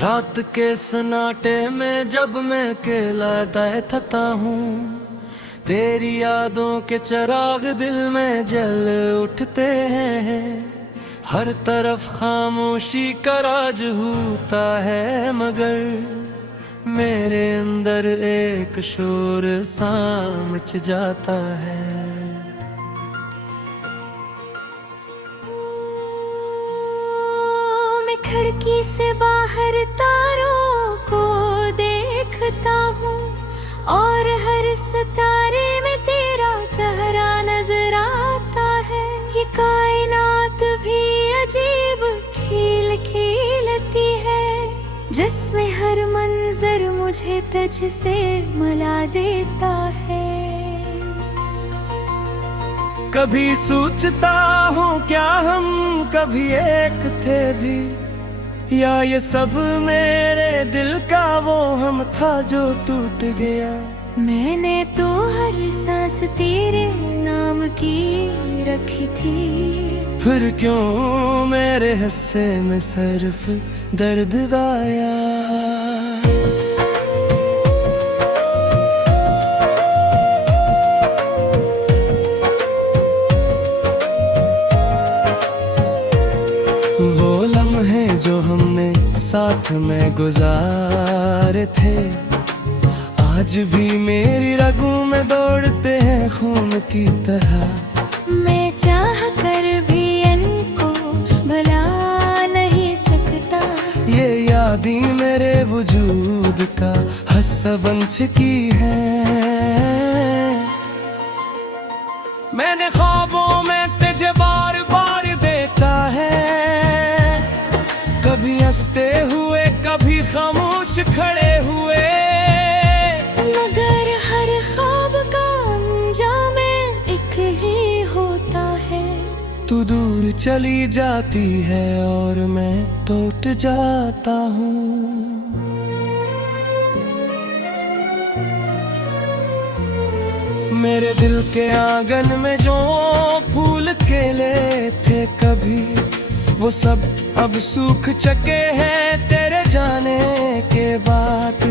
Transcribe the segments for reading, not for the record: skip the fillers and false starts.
रात के सन्नाटे में जब मैं अकेला बैठता हूँ, तेरी यादों के चिराग दिल में जल उठते हैं। हर तरफ खामोशी का राज होता है, मगर मेरे अंदर एक शोर सा मच जाता है। खिड़की से बाहर तारों को देखता हूँ और हर सितारे में तेरा चेहरा नजर आता है। ये कायनात भी अजीब खेल खेलती है, जिसमें हर मंजर मुझे तुझसे मिला देता है। कभी सोचता हूँ क्या हम कभी एक थे भी, या ये सब मेरे दिल का वो हम था जो टूट गया। मैंने तो हर सांस तेरे नाम की रखी थी, फिर क्यों मेरे हिस्से में सिर्फ दर्द आया। वो लम्हे जो हमने साथ में गुजारे थे, आज भी मेरी रगों में दौड़ते हैं खून की तरह। मैं चाह कर भी इनको भुला नहीं सकता। ये यादें मेरे वजूद का हिस्सा बन चुकी है। मैंने ख्वाबों में तुझे बार बार देखा है, कभी हंसते हुए कभी खामोश खड़े हुए, मगर हर ख्वाब का अंजाम एक ही होता है। तू दूर चली जाती है और मैं टूट जाता हूँ। मेरे दिल के आंगन में जो फूल खिले थे कभी, वो सब अब सूख चुके हैं तेरे जाने के बाद।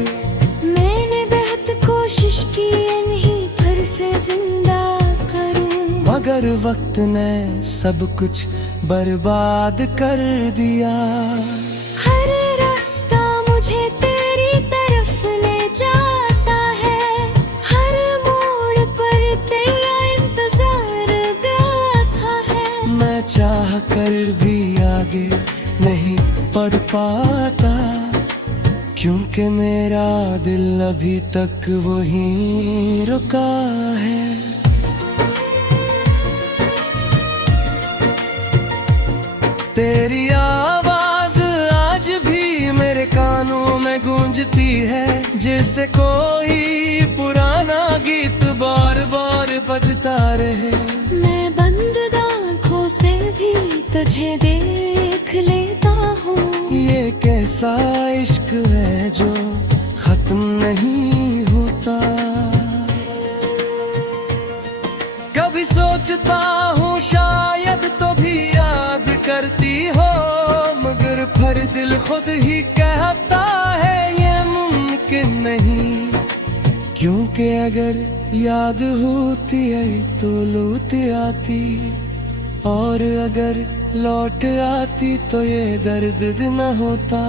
मैंने बेहद कोशिश की इन्हीं फिर से जिंदा करूं, मगर वक्त ने सब कुछ बर्बाद कर दिया। हर रास्ता मुझे तेरी तरफ ले जाता है, हर मोड़ पर तेरा इंतजार गाता है। मैं चाह कर भी आगे नहीं बढ़ पाता, क्योंकि मेरा दिल अभी तक वहीं रुका है। तेरी आवाज आज भी मेरे कानों में गूंजती है, जैसे कोई पुराना गीत बार बार बजता रहे। मैं बंद आँखों से भी तुझे देख लेता हूँ। ये कैसा इश्क है जो खत्म नहीं होता। कभी सोचता हूँ शायद तो भी याद करती हो, मगर फिर दिल खुद ही कहता है ये मुमकिन नहीं। क्योंकि अगर याद होती है तो लौट आती, और अगर लौट आती तो ये दर्द न होता।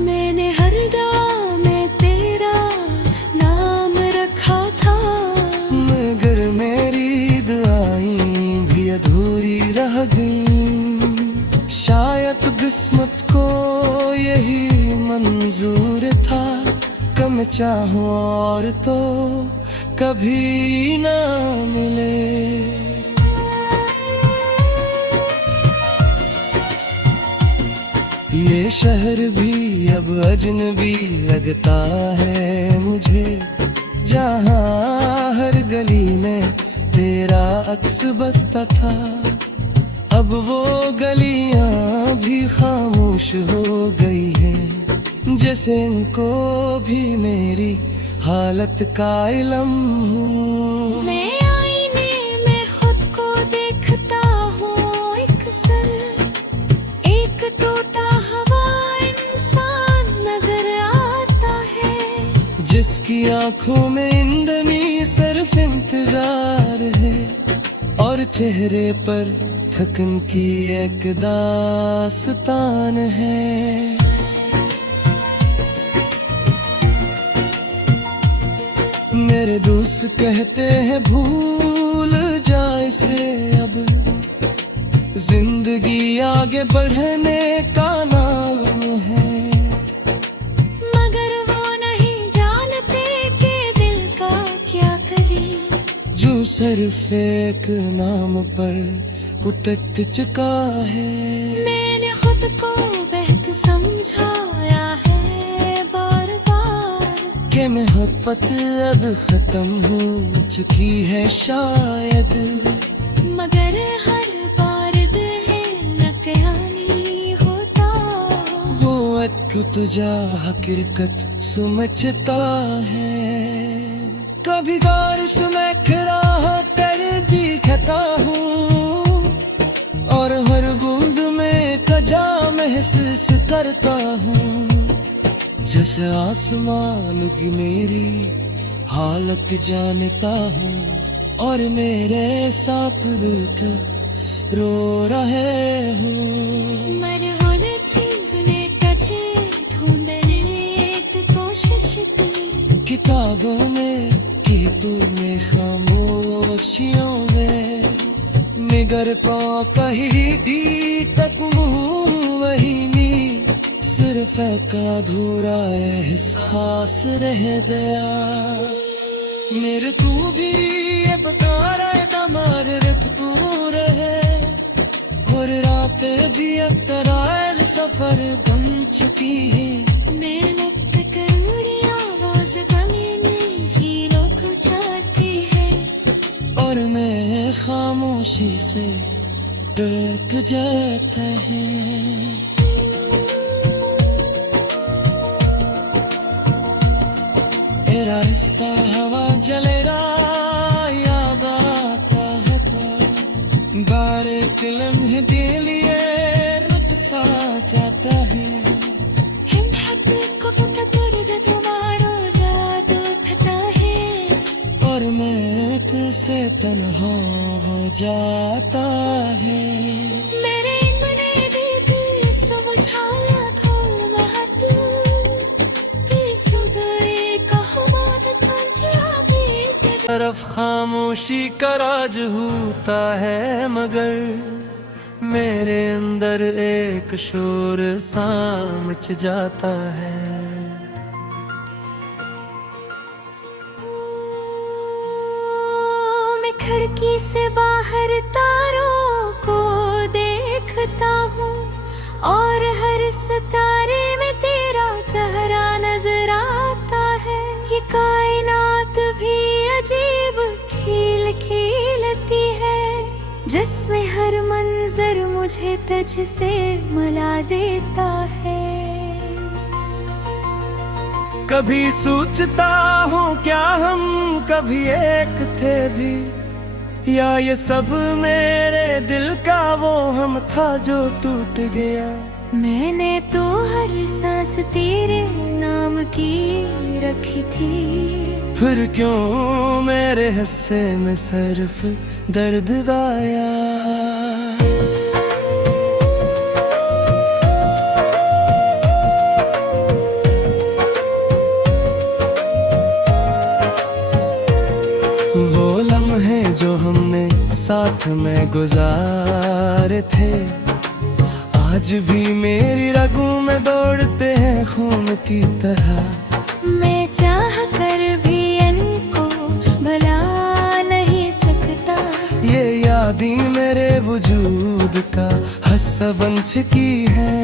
मैंने हर दुआ में तेरा नाम रखा था, मगर मेरी दुआएं भी अधूरी रह गईं। शायद किस्मत को यही मंजूर था, कम चाहूं और तो कभी ना मिले। ये शहर भी अब अजनबी लगता है मुझे, जहाँ हर गली में तेरा अक्स बसता था। अब वो गलियां भी खामोश हो गई हैं, जैसे इनको भी मेरी हालत का इल्म हो। मैं आईने में खुद को देखता हूँ, एक सर एक टूटा हुआ इंसान नजर जिसकी आंखों में इंदनी सिर्फ इंतजार है और चेहरे पर थकन की एक दास्तान है। मेरे दोस्त कहते हैं भूल जा इसे, अब जिंदगी आगे बढ़ने का नाम है। मगर वो नहीं जानते कि दिल का क्या करें, जो सिर्फ एक नाम पर उतर चुका है। मैंने खुद को बेहद समझाया है बार बार कि मोहब्बत अब खत्म हो चुकी है शायद, मगर हर बार दिल न कहानी होता। वो एक तुझा हकीकत समझता है। कभी बारिश में खड़ा होकर दिखता हूँ और हर बूंद में कजा महसूस करता हूँ। जैसे आसमान की मेरी हालत जानता हूँ और मेरे साथ रुक रो रहे हूँ। मैंने हर चीज ने कचे ढूंढने की कोशिश की, किताबों में की तूने खामोशियों में, मगर को कहीं भी तक वही नी, सिर्फ एक अधूरा एहसास रह गया। मेरे तू भी ये बता रहे दमार रख तू रहे, और रातें भी अब तरह सफर बन चुकी है। मेरे तकड़ी आवाज गली में ही रोक जाती है, और मैं खामोशी से डर जाता है। तेरा रिश्ता हवा जलेगा याद आता है तो, बारीक लम्हे के लिए रुक सा जाता है। और मैं फिर से तन्हा हो जाता है। मेरे इतने भी समझाया था महत, इस सुबह का हमारा तरफ खामोशी का राज होता है, मगर मेरे अंदर एक शोर सा मच जाता है। खिड़की से बाहर तारों को देखता हूँ और हर सितारे में तेरा चेहरा नजर आता है। ये कायनात भी अजीब खेल खेलती है, जिसमें हर मंजर मुझे तुझ से मिला देता है। कभी सोचता हूँ क्या हम कभी एक थे भी, या ये सब मेरे दिल का वो हम था जो टूट गया। मैंने तो हर सांस तेरे नाम की रखी थी, फिर क्यों मेरे हिस्से में सिर्फ दर्द आया। वो लम्हे जो हमने साथ में गुजारे थे, आज भी मेरी रगों में दौड़ते हैं खून की तरह। मैं चाह कर भी इनको भुला नहीं सकता, ये यादें मेरे वजूद का हिस्सा बन चुकी है।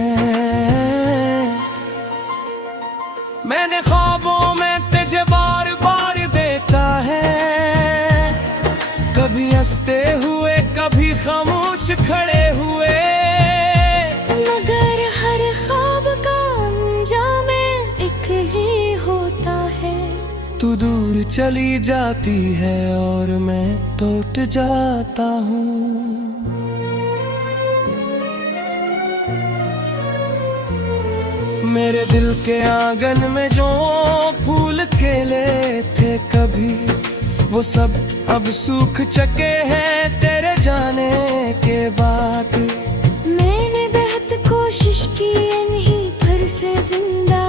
मैंने ख्वाबों में तुझे बार बार देखा है, कभी हंसते हुए कभी खामोश खड़े हुए, मगर हर ख्वाब का अंजाम एक ही होता है। तू दूर चली जाती है और मैं टूट जाता हूँ। मेरे दिल के आंगन में जो फूल खेले थे कभी, वो सब अब सूख चुके हैं तेरे जाने के बाद। मैंने बेहद कोशिश की नहीं फिर से जिंदा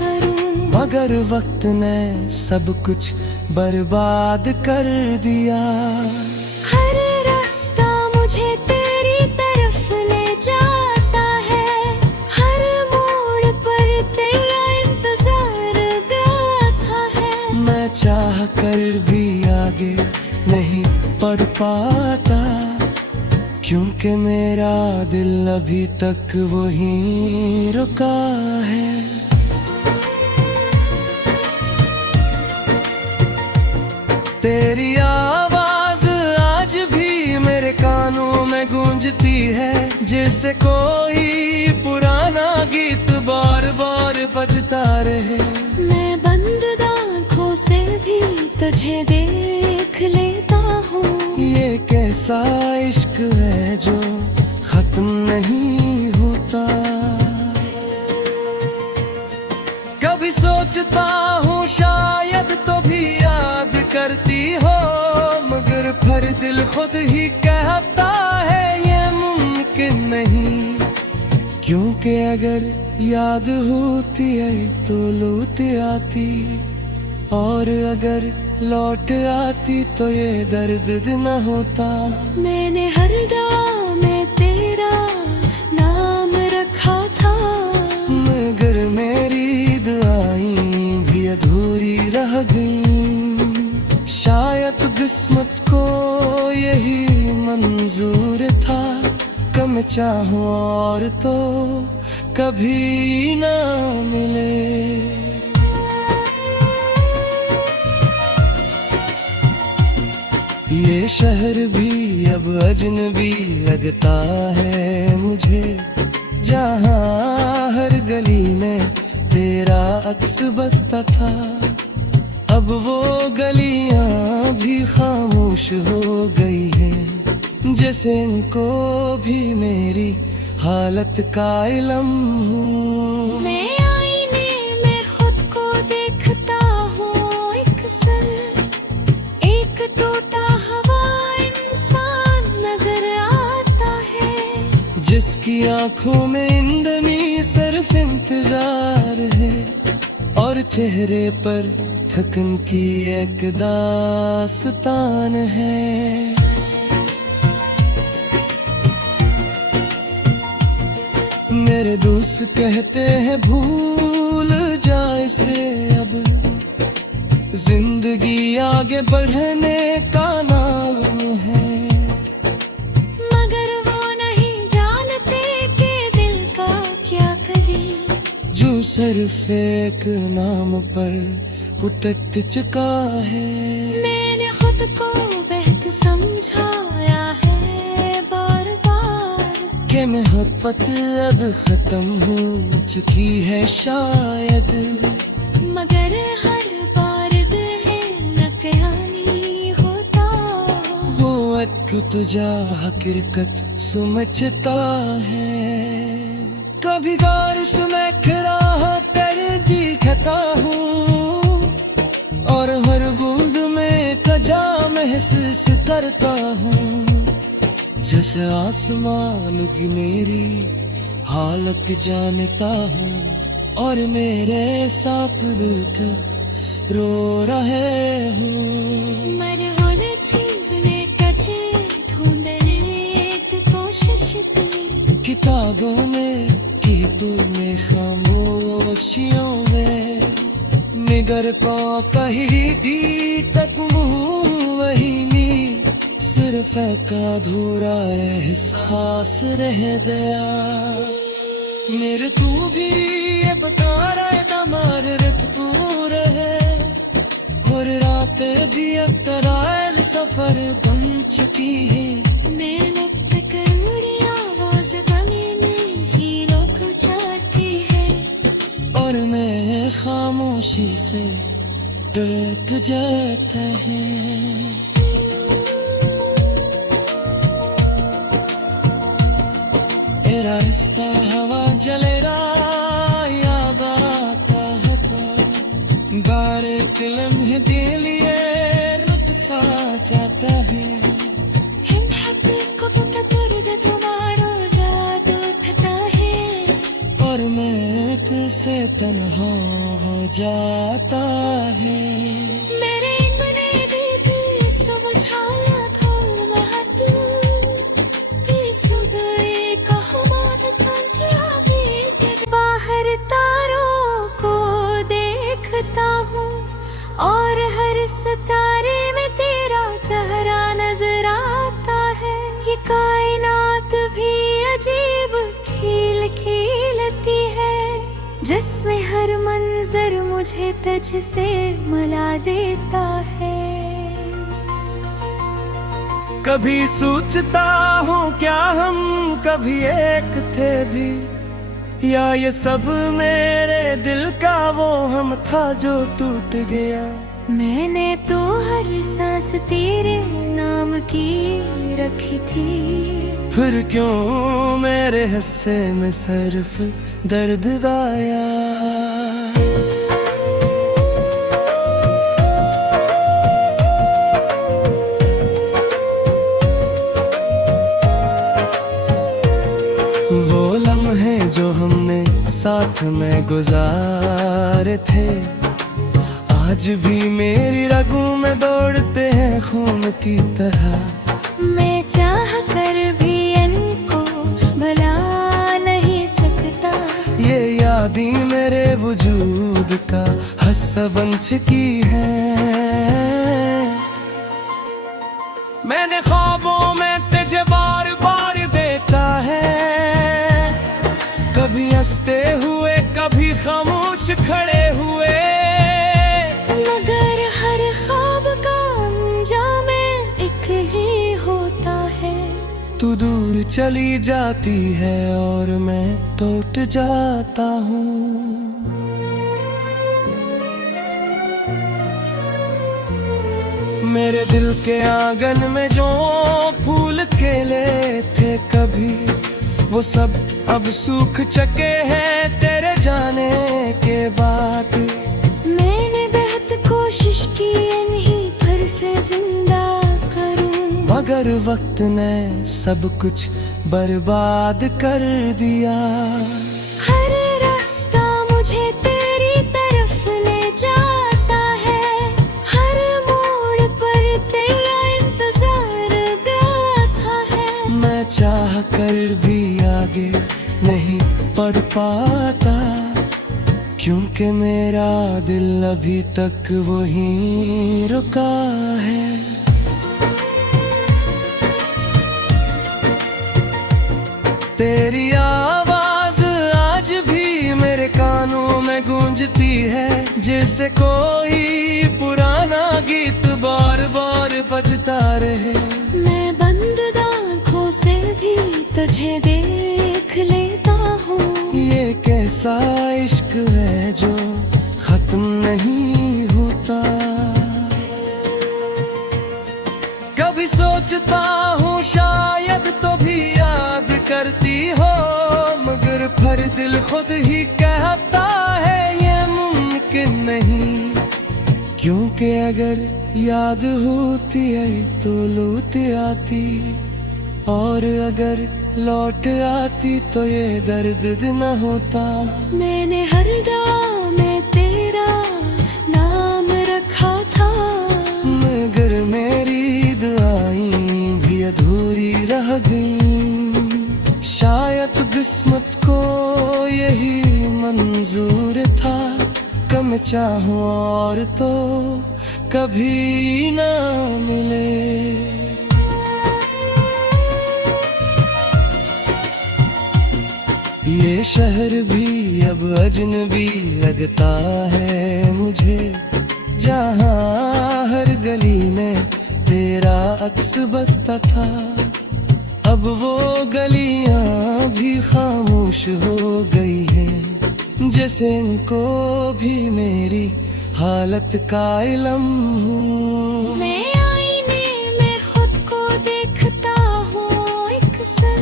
करूं, मगर वक्त ने सब कुछ बर्बाद कर दिया। हर रास्ता मुझे तेरी तरफ ले जाता है, हर मोड़ पर तेरा इंतजार गाता है। मैं चाह कर भी आगे नहीं बढ़ पाता, क्योंकि मेरा दिल अभी तक वहीं रुका है। तेरी आवाज आज भी मेरे कानों में गूंजती है, जैसे कोई पुराना गीत बार बार बजता रहे। मैं बंद आँखों से भी तुझे देख लेता हूँ। ये कैसा इश्क है जो खत्म नहीं होता। कभी सोचता हूँ शायद तो भी याद करती हो, मगर फिर दिल खुद ही कहता है ये मुमकिन नहीं। क्योंकि अगर याद होती है तो लौट आती, और अगर लौट आती तो ये दर्द न होता। मैंने हर दुआ में तेरा नाम रखा था, मगर मेरी दुआएं भी अधूरी रह गईं। शायद किस्मत को यही मंजूर था, कम चाहूं और तो कभी ना मिले। ये शहर भी अब अजनबी लगता है मुझे, जहाँ हर गली में तेरा अक्स बसता था। अब वो गलियां भी खामोश हो गई हैं, जैसे इनको भी मेरी हालत का इल्म हो। मैं आईने में खुद को देखता हूँ अक्सर, एक टूटा हुआ इंसान नजर आता है, जिसकी आंखों में इंदमी सिर्फ इंतजार है, और चेहरे पर थकन की एक दास्तान है। मेरे दोस्त कहते हैं भूल जा इसे, अब जिंदगी आगे बढ़ने का नाम है। मगर वो नहीं जानते कि दिल का क्या करें, जो सिर्फ एक नाम पर उतर चुका है। मैंने खुद को बेहद समझाया है बार बार, कि मोहब्बत अब खत्म हो चुकी है शायद। मगर हर बार दिल है न कहानी होता। वो एक तुझा हकीकत समझता है। कभी बारिश में खड़ा होकर दिखता हूँ, और हर बूंद में कजा महसूस करता हूँ, जैसे आसमान की मेरी हालत जानता हूँ, और मेरे साथ रुक रो रहे हूँ। मरहूल चीज़ने कचे ढूंढने की कोशिश की, किताबों में गीतों में खामोशियों में, निगर को कहीं दी तक मुँह वही नी, सिर्फ एक अधूरा एहसास रह गया। मेरे तू भी ये बता रहा ना मार रख तू रहे, और रातें भी अब तरायल सफर बन चुकी है। मैं लगता करोड़ी आवाज गली में ही रोक जाती है, और मैं खामोशी से डर जाता है। तेरा रिश्ता हवा जले रहा, या और मैं फिर से तन्हा हो जाता है। मेरे इतने भी समझाया था महत सुबह कहो बाहर तारों को देखता हूँ और हर सितारे में तेरा चेहरा नजर आता है। ये कायनात भी अजीब खेल खेलती है जिसमें हर मंजर मुझे तुझ से मिला देता है। कभी सोचता हूँ क्या हम कभी एक थे भी, या ये सब मेरे दिल का वो हम था जो टूट गया। मैंने तो हर सांस तेरे नाम की रखी थी, फिर क्यों मेरे हिस्से में सिर्फ दर्द गाया। वो लम्हे जो हमने साथ में गुजारे थे आज भी मेरी रगों में दौड़ते हैं खून की तरह। मैं चाह कर भी इनको भुला नहीं सकता। ये यादें मेरे वजूद का हिस्सा बन चुकी है। मैंने ख्वाबों में तुझे बार बार देखा है, कभी हंसते हुए कभी खामोश खड़े हुए। मगर हर ख्वाब का अंजाम एक ही होता है। तू दूर चली जाती है और मैं टूट जाता हूँ। मेरे दिल के आंगन में जो फूल खिले थे कभी, वो सब अब सूख चुके हैं तेरे जाने के बाद। मैंने बेहद कोशिश की इन्हीं फिर से जिंदा करूं, मगर वक्त ने सब कुछ बर्बाद कर दिया। हर रास्ता मुझे तेरी तरफ ले जाता है, हर मोड़ पर तेरा इंतजार बैठा है। मैं चाह कर भी आगे नहीं बढ़ पाता, क्योंकि मेरा दिल अभी तक वहीं रुका है। तेरी आवाज आज भी मेरे कानों में गूंजती है, जैसे कोई पुराना गीत बार बार बजता रहे। मैं बंद आँखों से भी तुझे देख लेता हूँ। ये कैसा इश्क है जो खत्म नहीं होता। कभी सोचता हूँ शायद तो भी याद करती हो, मगर फिर दिल खुद ही कहता है ये मुमकिन नहीं। क्योंकि अगर याद होती है तो लौट आती, और अगर लौट आती तो ये दर्द न होता। मैंने हर दुआ में तेरा नाम रखा था, मगर मेरी दुआएं भी अधूरी रह गईं। शायद किस्मत को यही मंजूर था, कम चाहूं और तो कभी ना मिले। ये शहर भी अब अजनबी लगता है मुझे, जहाँ हर गली में तेरा अक्स बसता था। अब वो गलियां भी खामोश हो गई हैं, जैसे इनको भी मेरी हालत का इल्म हूँ। मैं आईने में खुद को देखता हूँ, एक सर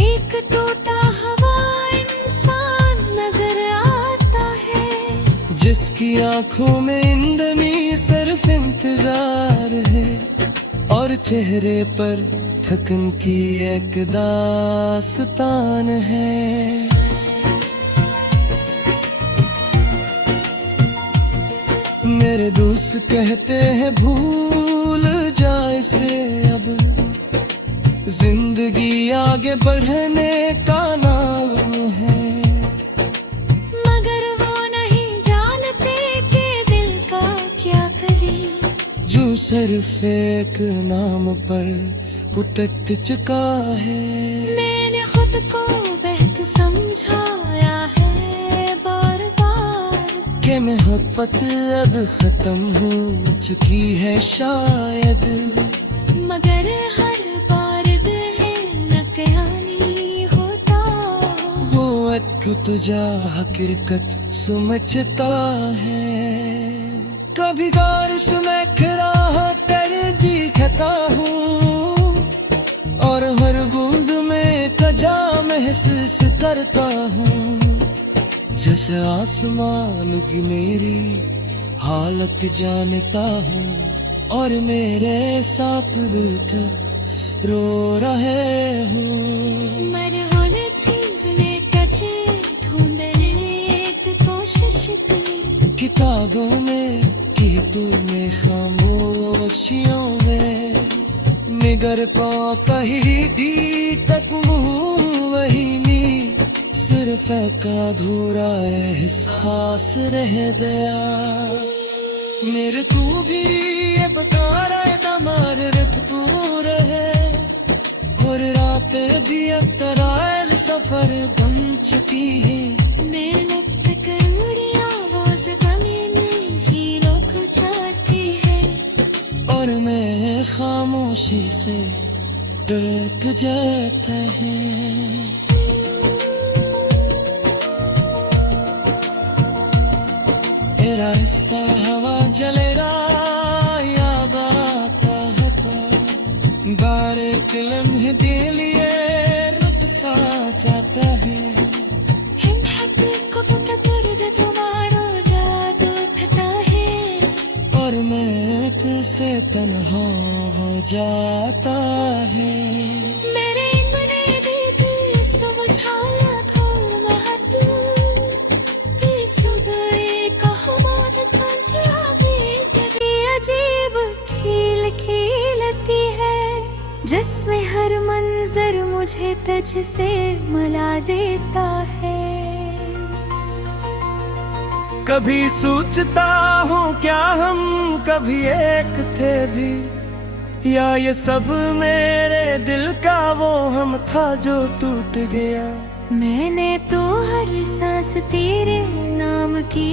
एक टूटा हुआ इंसान नजर आता है, जिसकी आंखों में इंदनी सिर्फ इंतजार है, और चेहरे पर थकन की एक दास्तान है। मेरे दोस्त कहते हैं भूल जाए से अब जिंदगी आगे बढ़ने का नाम है। मगर वो नहीं जानते कि दिल का क्या करें, जो सिर्फ एक नाम पर उतर चुका है। मैंने खुद को बेहद समझाया है बार बार कि मोहब्बत अब खत्म हो चुकी है शायद। मगर हर बार दिल न कयानी होता, वो तुझा हकीकत समझता है। कभी बारिश में खड़ा कर दिखता हूँ और हर बूंद में कजा महसूस करता हूँ। जैसे आसमान की मेरी हालत जानता हूँ और मेरे साथ मिलकर रो रहे हूँ। मैंने हर चीज में कचे ढूंढने की कोशिश की, किताबों में की तूने खामोशियों में, मगर को कहीं दी तक मुँह वही नी, सिर्फ एक अधूरा एहसास रह गया। मेरे तू भी ये बता रहे दमार रख तू रहे और रातें भी अब तरार सफर बन चुकी है। मेरे तक उड़ी आवाज गली झीलों को चाहती है और मैं खामोशी से डर जाता है। तेरा रास्ता हवा जलेगा याद आता है तो बारीक लम्हे दे लिए रुत सा जाता है। और मैं तुझसे तन्हा हो जाता है। मेरे इतने भी समझाया था महत्व, इस गए कहमात पंजाबी अजीब खेल खेलती है, जिसमें हर मंजर मुझे तुझ से मिला देता है। कभी सोचता हूँ क्या हम कभी एक थे भी, या ये सब मेरे दिल का वो हम था जो टूट गया। मैंने तो हर सांस तेरे नाम की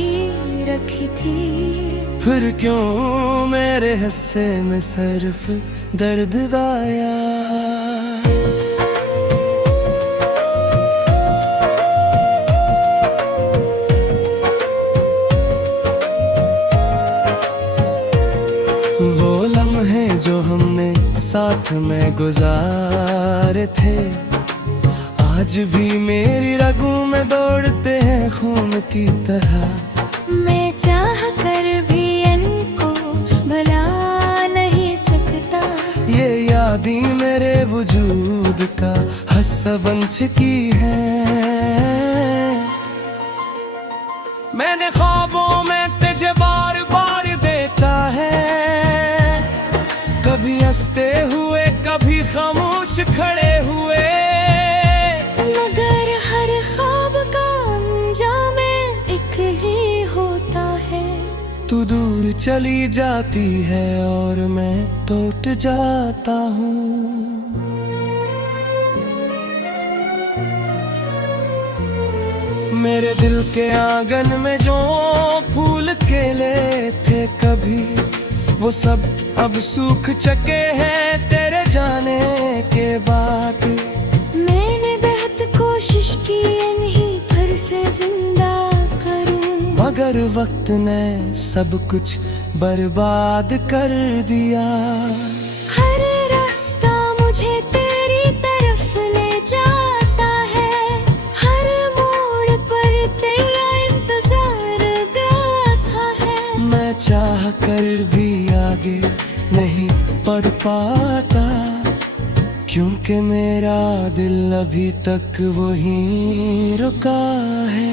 रखी थी, फिर क्यों मेरे हिस्से में सिर्फ दर्द आया। वो लम्हे जो हमने साथ में गुजारे थे, आज भी मेरी रगों में दौड़ते हैं खून की तरह। मैं चाह कर भी इनको भुला नहीं सकता, ये यादें मेरे वजूद का हिस्सा बन चुकी है। मैंने ख्वाबों में तुझे बार बार देखा है, कभी हंसते हुए कभी खामोश खड़े हुए। मगर हर ख्वाब का अंजाम एक ही होता है। तू दूर चली जाती है और मैं टूट जाता हूँ। मेरे दिल के आंगन में जो फूल खिले थे कभी, वो सब अब सूख चुके हैं तेरे जाने के बाद। मैंने बेहद कोशिश की इन्हीं फिर से जिंदा करूं, मगर वक्त ने सब कुछ बर्बाद कर दिया। हर रास्ता मुझे तेरी तरफ ले जाता है, हर मोड़ पर तेरा इंतजार गाता है। मैं चाह कर भी आगे नहीं बढ़ पाता, क्योंकि मेरा दिल अभी तक वहीं रुका है।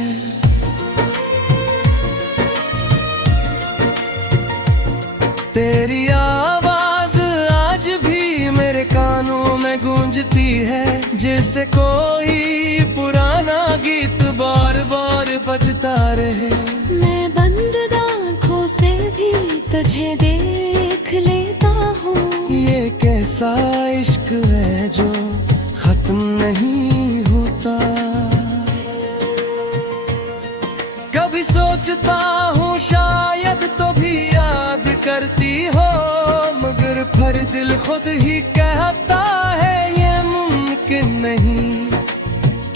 तेरी आवाज आज भी मेरे कानों में गूंजती है, जैसे कोई पुराना गीत बार बार बजता रहे। मैं बंद आँखों से भी तुझे देख लेता हूँ। ये कैसा इश्क है जो खत्म नहीं होता। कभी सोचता हूँ शायद तो भी याद करती हो, मगर फिर दिल खुद ही कहता है ये मुमकिन नहीं।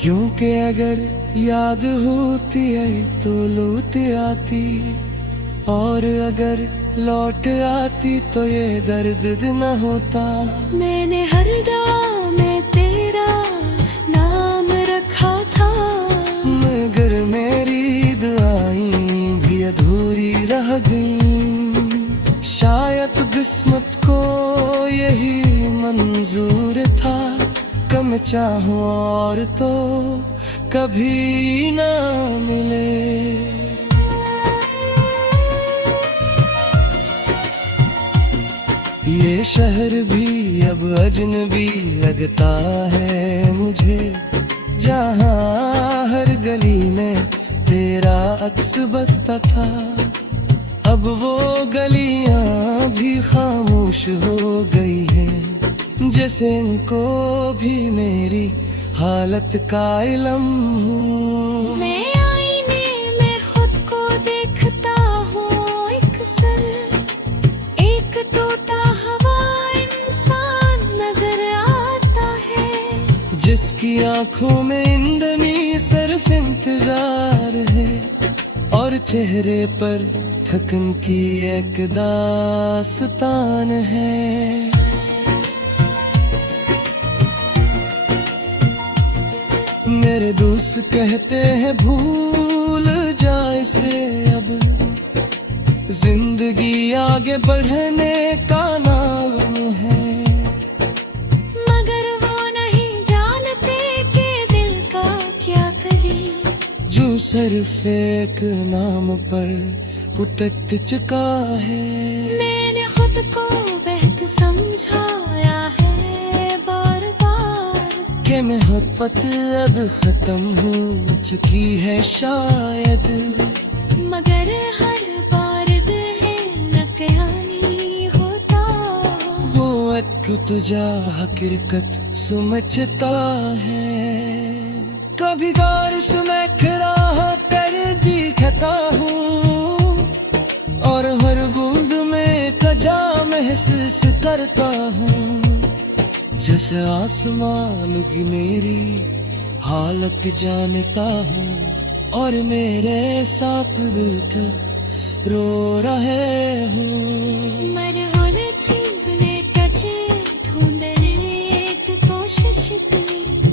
क्योंकि अगर याद होती है तो लौट आती, और अगर लौट आती तो ये दर्द न होता। मैंने हर दुआ में तेरा नाम रखा था, मगर मेरी दुआएं भी अधूरी रह गईं। शायद किस्मत को यही मंजूर था, कम चाहूं और तो कभी ना मिले। ये शहर भी अब अजनबी लगता है मुझे, जहाँ हर गली में तेरा अक्स बसता था। अब वो गलियां भी खामोश हो गई हैं, जैसे इनको भी मेरी हालत का इल्म हो। मैं आईने में खुद को देखता हूँ अक्सर, एक टूटा हुआ इंसान नजर आता है, जिसकी आंखों में इंदनी सिर्फ इंतजार है, और चेहरे पर थकन की एक दास्तान है। मेरे दोस्त कहते हैं भूल जा इसे, अब जिंदगी आगे बढ़ने का नाम है। मगर वो नहीं जानते कि दिल का क्या करे, जो सिर्फ एक नाम पर उतर चुका है। मैंने खुद को बेहद समझाया है बार बार, कि मोहब्बत अब खत्म हो चुकी है शायद। मगर हर बार दिल न कहानी होता, वो एक तुझा हकीकत समझता है। कभी बारिश में राह पर दिखता हूँ, और हर बूंद में कजा महसूस करता हूँ, जैसे आसमान की मेरी हालत जानता हूँ, और मेरे साथ रुक रो रहे हूँ। मरहूल चीज ने कचे ढूंढने की कोशिश की,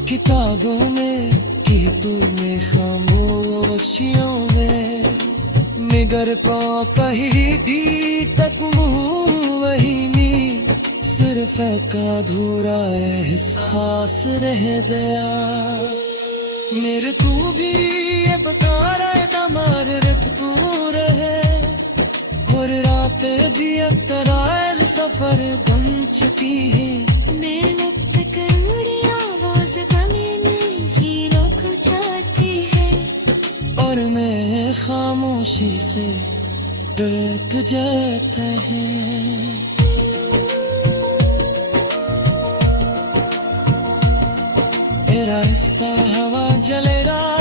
किताबों में की तूने खामोशियों में, निगर को कहीं दी तक मुँह वही नी, सिर्फ एक अधूरा एहसास रह गया। मेरे तू भी ये बता रहे ना मार रख तू रहे, और रातें भी एक तरह सफर बन चुकी है। मैं लगता करोड़ी आवाज गमी ही रोक जाती है, और मैं खामोशी से डर जाता है। रास्ता हवा जले रहा